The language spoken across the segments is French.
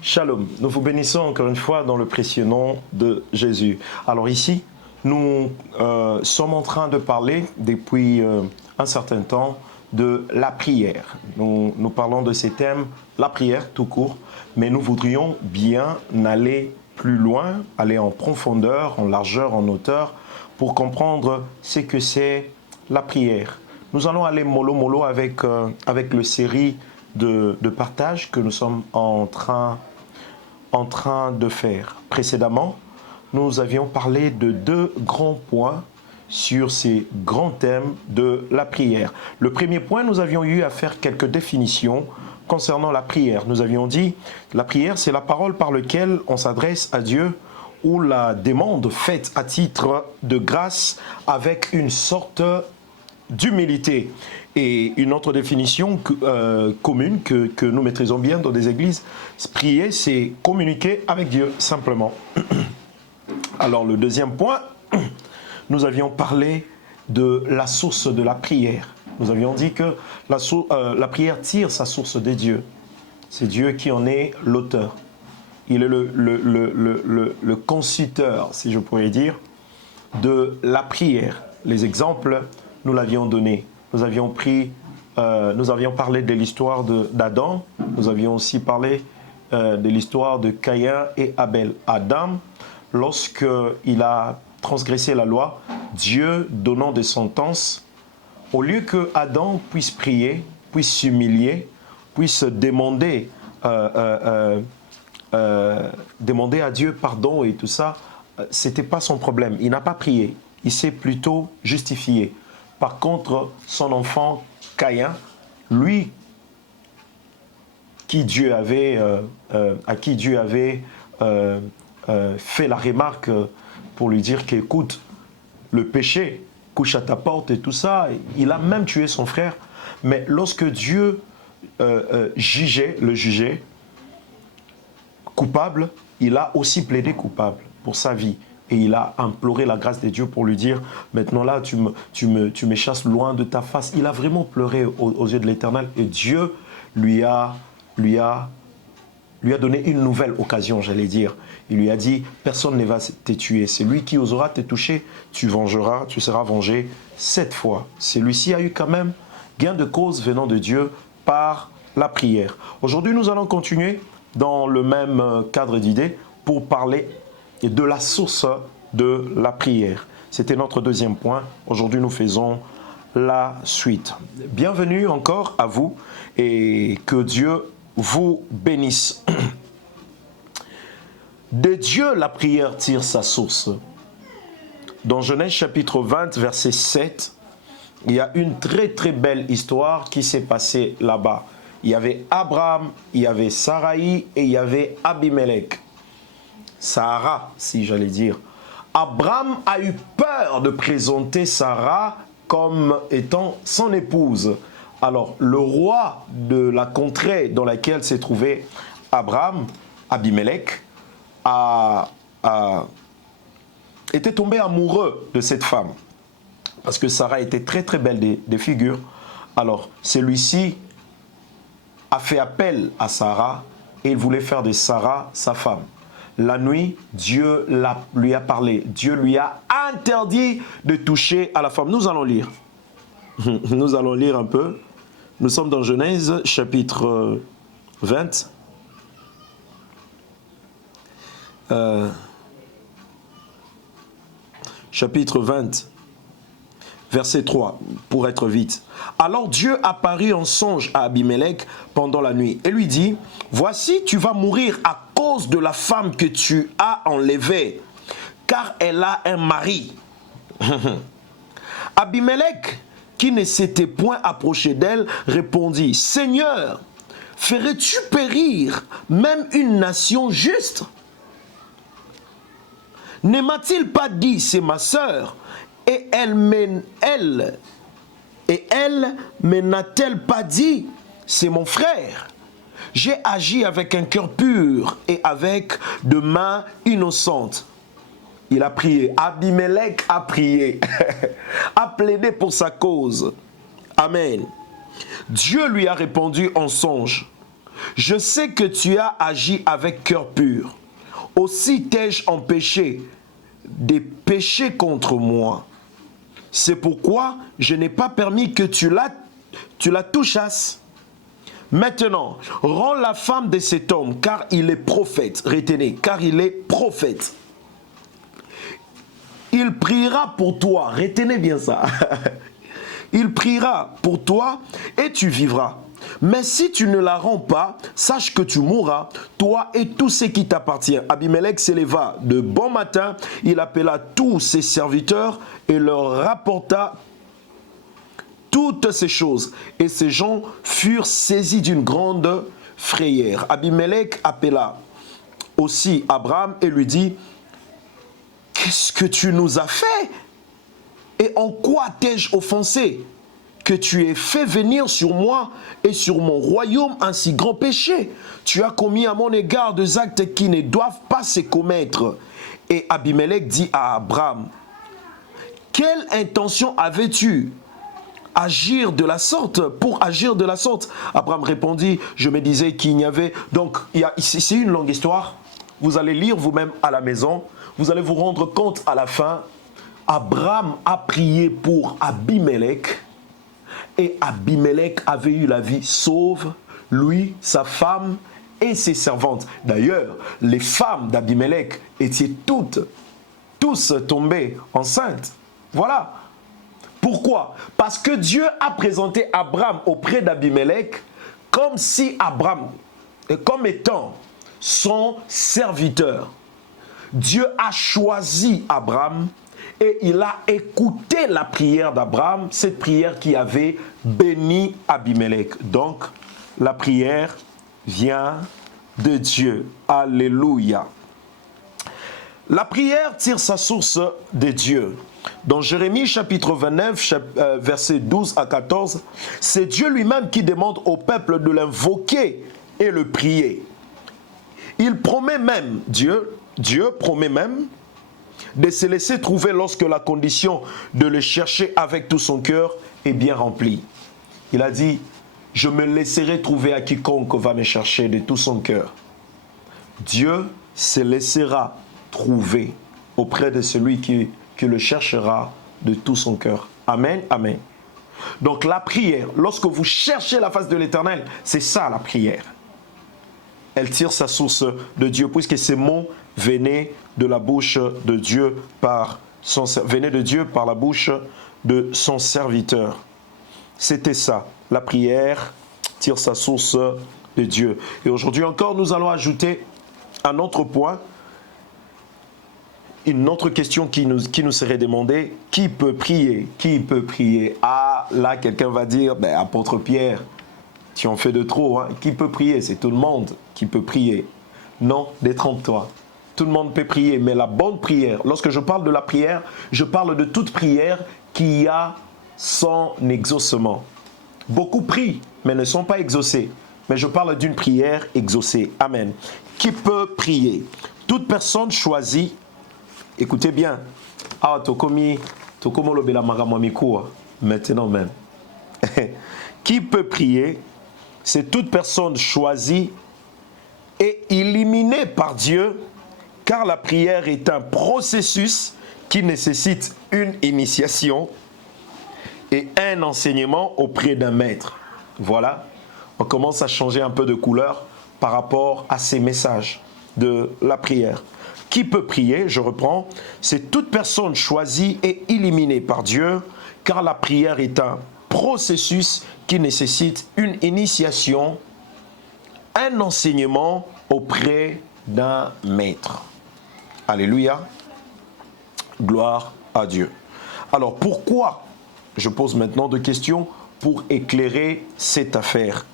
Shalom, nous vous bénissons encore une fois dans le précieux nom de Jésus. Alors ici, nous sommes en train de parler depuis un certain temps de la prière. Nous parlons de ces thèmes, la prière tout court, mais nous voudrions bien aller plus loin, aller en profondeur, en largeur, en hauteur, pour comprendre ce que c'est la prière. Nous allons aller mollo avec le série de partage que nous sommes en train de faire. Précédemment, nous avions parlé de deux grands points sur ces grands thèmes de la prière. Le premier point, nous avions eu à faire quelques définitions concernant la prière. Nous avions dit, la prière, c'est la parole par laquelle on s'adresse à Dieu ou la demande faite à titre de grâce avec une sorte d'humilité. Et une autre définition commune que nous maîtrisons bien dans des églises, prier, c'est communiquer avec Dieu, simplement. Alors, le deuxième point, nous avions parlé de la source de la prière. Nous avions dit que la prière tire sa source des dieux. C'est Dieu qui en est l'auteur. Il est le constituteur, si je pourrais dire, de la prière. Les exemples, nous l'avions donné. Nous avions parlé de l'histoire d'Adam. Nous avions aussi parlé de l'histoire de Caïn et Abel. Adam, lorsqu'il a transgressé la loi, Dieu donnant des sentences, au lieu que Adam puisse prier, puisse s'humilier, puisse demander à Dieu pardon et tout ça, c'était pas son problème. Il n'a pas prié. Il s'est plutôt justifié. Par contre, son enfant Caïn, lui, à qui Dieu avait fait la remarque pour lui dire qu'écoute, le péché couche à ta porte et tout ça, il a même tué son frère. Mais lorsque Dieu le jugeait coupable, il a aussi plaidé coupable pour sa vie. Et il a imploré la grâce de Dieu pour lui dire, maintenant là, tu me chasses loin de ta face. Il a vraiment pleuré aux yeux de l'Éternel et Dieu lui a donné une nouvelle occasion, j'allais dire. Il lui a dit, personne ne va te tuer. C'est lui qui osera te toucher, tu seras vengé 7 fois. Celui-ci a eu quand même gain de cause venant de Dieu par la prière. Aujourd'hui, nous allons continuer dans le même cadre d'idées pour parler de la source de la prière. C'était notre deuxième point. Aujourd'hui, nous faisons la suite. Bienvenue encore à vous et que Dieu vous bénisse. De Dieu, la prière tire sa source. Dans Genèse chapitre 20, verset 7, il y a une très très belle histoire qui s'est passée là-bas. Il y avait Abraham, il y avait Saraï et il y avait Abimelech. Sarah, si j'allais dire. Abraham a eu peur de présenter Sarah comme étant son épouse. Alors, le roi de la contrée dans laquelle s'est trouvé Abraham, Abimelech, était tombé amoureux de cette femme. Parce que Sarah était très très belle des figures. Alors, celui-ci a fait appel à Sarah et il voulait faire de Sarah sa femme. La nuit, Dieu lui a parlé. Dieu lui a interdit de toucher à la femme. Nous allons lire. Nous allons lire un peu. Nous sommes dans Genèse, chapitre 20. Chapitre 20, verset 3, pour être vite. Alors Dieu apparut en songe à Abimelech pendant la nuit et lui dit, « Voici, tu vas mourir à cause de la femme que tu as enlevée, car elle a un mari. » Abimelech, qui ne s'était point approché d'elle, répondit, « Seigneur, ferais-tu périr même une nation juste? Ne m'a-t-il pas dit, c'est ma sœur, et elle me n'a-t-elle pas dit, c'est mon frère? J'ai agi avec un cœur pur et avec de mains innocentes. » Il a prié. Abimelech a prié. A plaidé pour sa cause. Amen. Dieu lui a répondu en songe. Je sais que tu as agi avec cœur pur. Aussi t'ai-je empêché des péchés contre moi. C'est pourquoi je n'ai pas permis que tu la touchasses. Maintenant, rends la femme de cet homme, car il est prophète. Retenez, car il est prophète. Il priera pour toi. Retenez bien ça. Il priera pour toi et tu vivras. Mais si tu ne la rends pas, sache que tu mourras, toi et tout ce qui t'appartient. Abimelech s'éleva de bon matin, il appela tous ses serviteurs et leur rapporta toutes ces choses. Et ces gens furent saisis d'une grande frayeur. Abimelech appela aussi Abraham et lui dit, « Qu'est-ce que tu nous as fait? Et en quoi t'ai-je offensé? Que tu aies fait venir sur moi et sur mon royaume un si grand péché. Tu as commis à mon égard des actes qui ne doivent pas se commettre. » Et Abimelech dit à Abraham, « Quelle intention avais-tu agir de la sorte, pour agir de la sorte? » Abraham répondit, « Je me disais qu'il n'y avait... » Donc, c'est une longue histoire. Vous allez lire vous-même à la maison. Vous allez vous rendre compte à la fin. Abraham a prié pour Abimelech. Et Abimelech avait eu la vie sauve, lui, sa femme et ses servantes. D'ailleurs, les femmes d'Abimelech étaient tous tombées enceintes. Voilà. Pourquoi? Parce que Dieu a présenté Abraham auprès d'Abimelech comme si Abraham, comme étant son serviteur. Dieu a choisi Abraham et il a écouté la prière d'Abraham, cette prière qui avait béni Abimelech. Donc, la prière vient de Dieu. Alléluia. La prière tire sa source de Dieu. Dans Jérémie chapitre 29, versets 12 à 14, c'est Dieu lui-même qui demande au peuple de l'invoquer et le prier. Il promet même, Dieu promet même, de se laisser trouver lorsque la condition de le chercher avec tout son cœur est bien remplie. Il a dit, je me laisserai trouver à quiconque va me chercher de tout son cœur. Dieu se laissera trouver auprès de celui qui le cherchera de tout son cœur. Amen, amen. Donc la prière, lorsque vous cherchez la face de l'Éternel, c'est ça la prière. Elle tire sa source de Dieu, puisque ces mots venaient de la bouche de Dieu par la bouche de son serviteur. C'était ça. La prière tire sa source de Dieu. Et aujourd'hui encore, nous allons ajouter un autre point, une autre question qui nous serait demandée. Qui peut prier? Qui peut prier? Ah, là, quelqu'un va dire, ben, apôtre Pierre, tu en fais de trop. Hein. Qui peut prier? C'est tout le monde qui peut prier. Non, détrompe-toi. Tout le monde peut prier, mais la bonne prière, lorsque je parle de la prière, je parle de toute prière qui a son exaucement. Beaucoup prient, mais ne sont pas exaucés. Mais je parle d'une prière exaucée. Amen. Qui peut prier? Toute personne choisie, écoutez bien, ah, tokomo lobela maramamikoa, maintenant même. Qui peut prier? C'est toute personne choisie et éliminée par Dieu, car la prière est un processus qui nécessite une initiation et un enseignement auprès d'un maître. Voilà, on commence à changer un peu de couleur par rapport à ces messages de la prière. Qui peut prier? Je reprends. C'est toute personne choisie et éliminée par Dieu, car la prière est un processus qui nécessite une initiation, un enseignement auprès d'un maître. Alléluia. Gloire à Dieu. Alors pourquoi? Je pose maintenant deux questions pour éclairer cette affaire.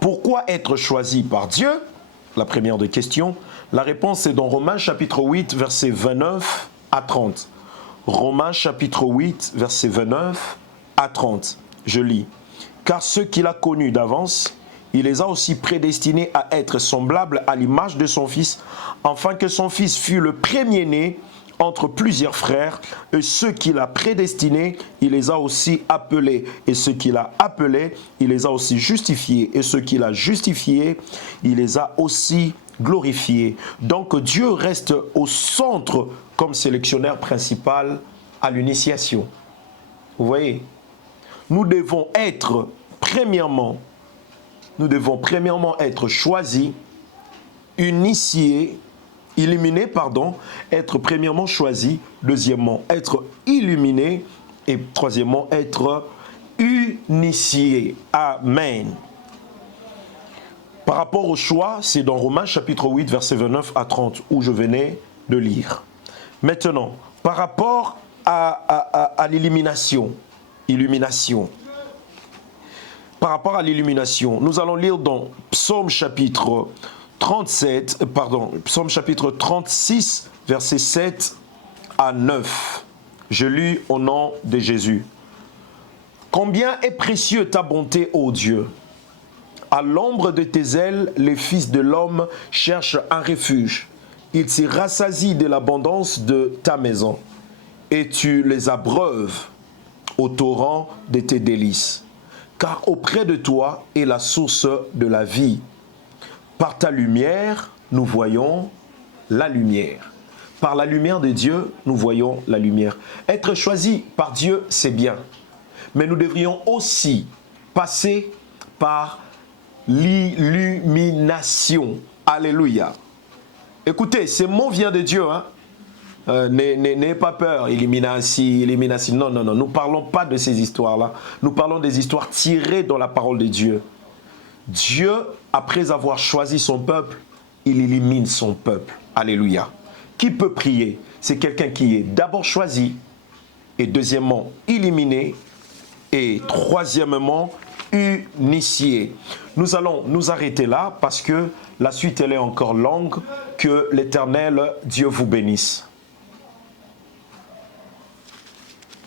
Pourquoi être choisi par Dieu? La première des questions. La réponse est dans Romains chapitre 8, versets 29 à 30. Romains chapitre 8, versets 29 à 30. Je lis. Car ceux qu'il a connus d'avance, il les a aussi prédestinés à être semblables à l'image de son Fils, afin que son Fils fût le premier-né entre plusieurs frères, et ceux qu'il a prédestinés, il les a aussi appelés, et ceux qu'il a appelés, il les a aussi justifiés, et ceux qu'il a justifiés, il les a aussi glorifiés. Donc Dieu reste au centre comme sélectionneur principal à l'initiation. Vous voyez, nous devons premièrement être choisis, être premièrement choisi, deuxièmement être illuminé et troisièmement être initié. Amen. Par rapport au choix, c'est dans Romains chapitre 8, versets 29 à 30, où je venais de lire. Maintenant, par rapport à l'illumination, par rapport à l'illumination, nous allons lire dans Psaume chapitre 36, versets 7 à 9. Je lis au nom de Jésus. Combien est précieux ta bonté, ô Dieu! À l'ombre de tes ailes, les fils de l'homme cherchent un refuge. Ils s'y rassasient de l'abondance de ta maison, et tu les abreuves au torrent de tes délices. Car auprès de toi est la source de la vie. Par ta lumière, nous voyons la lumière. Par la lumière de Dieu, nous voyons la lumière. Être choisi par Dieu, c'est bien. Mais nous devrions aussi passer par l'illumination. Alléluia. Écoutez, ce mot vient de Dieu. N'ayez pas peur, illumination. Non. Nous ne parlons pas de ces histoires-là. Nous parlons des histoires tirées dans la parole de Dieu. Dieu, après avoir choisi son peuple, il illumine son peuple. Alléluia. Qui peut prier? C'est quelqu'un qui est d'abord choisi, et deuxièmement illuminé, et troisièmement initié. Nous allons nous arrêter là parce que la suite elle est encore longue. Que l'Éternel Dieu vous bénisse.